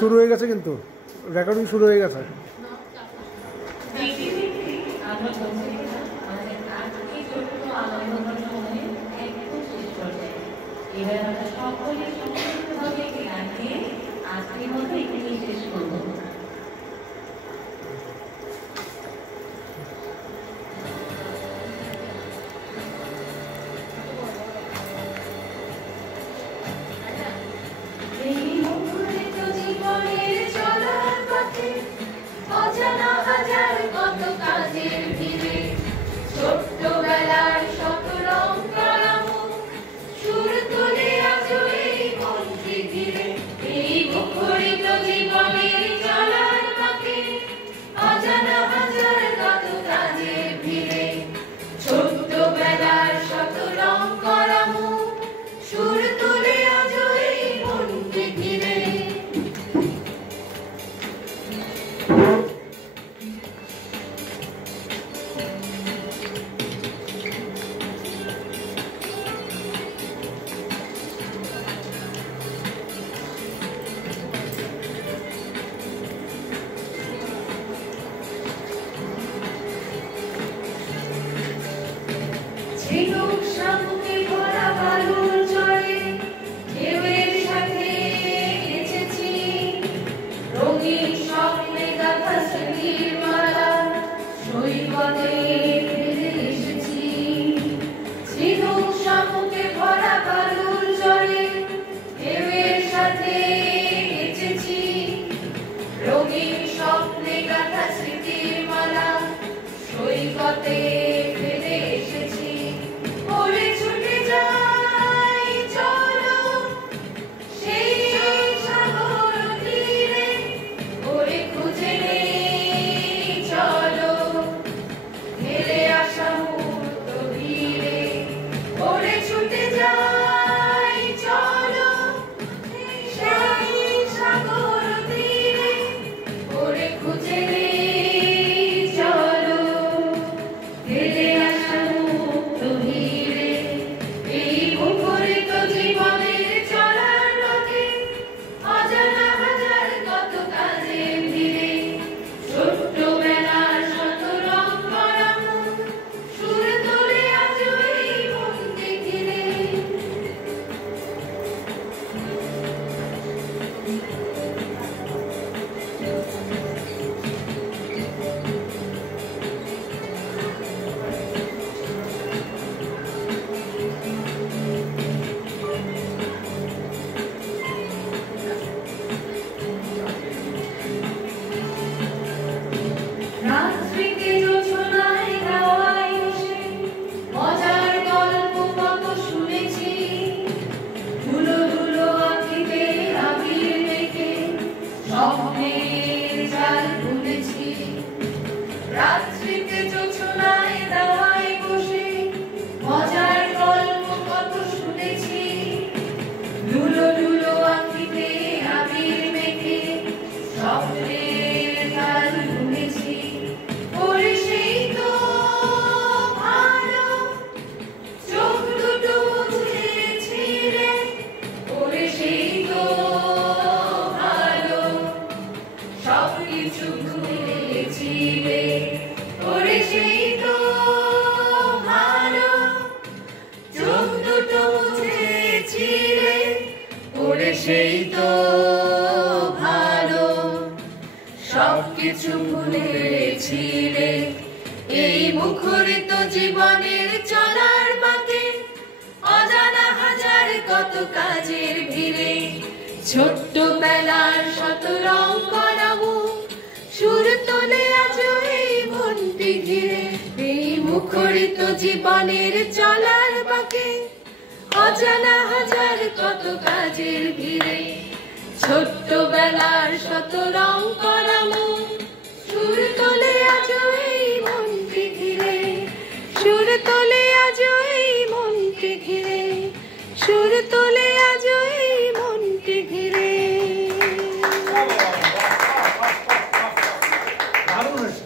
শুরু হয়ে গেছে, কিন্তু রেকর্ডিং শুরু হয়ে গেছে। সেই তো ভালো সবকিছু ভুলেছিলে এই মুখরিত জীবনের চলার বাঁকে অজানা হাজার কত কাজের ভিড়ে ছোট্টবেলার শত রং করা মুখ সুর তোলে আজ এই মনটি ঘিরে এই মুখরিত জীবনের চলার বাঁকে অজানা হাজার কত কাজের ভিড়ে ছোট্টবেলার শত রং করা মুখ সুর তোলে আজ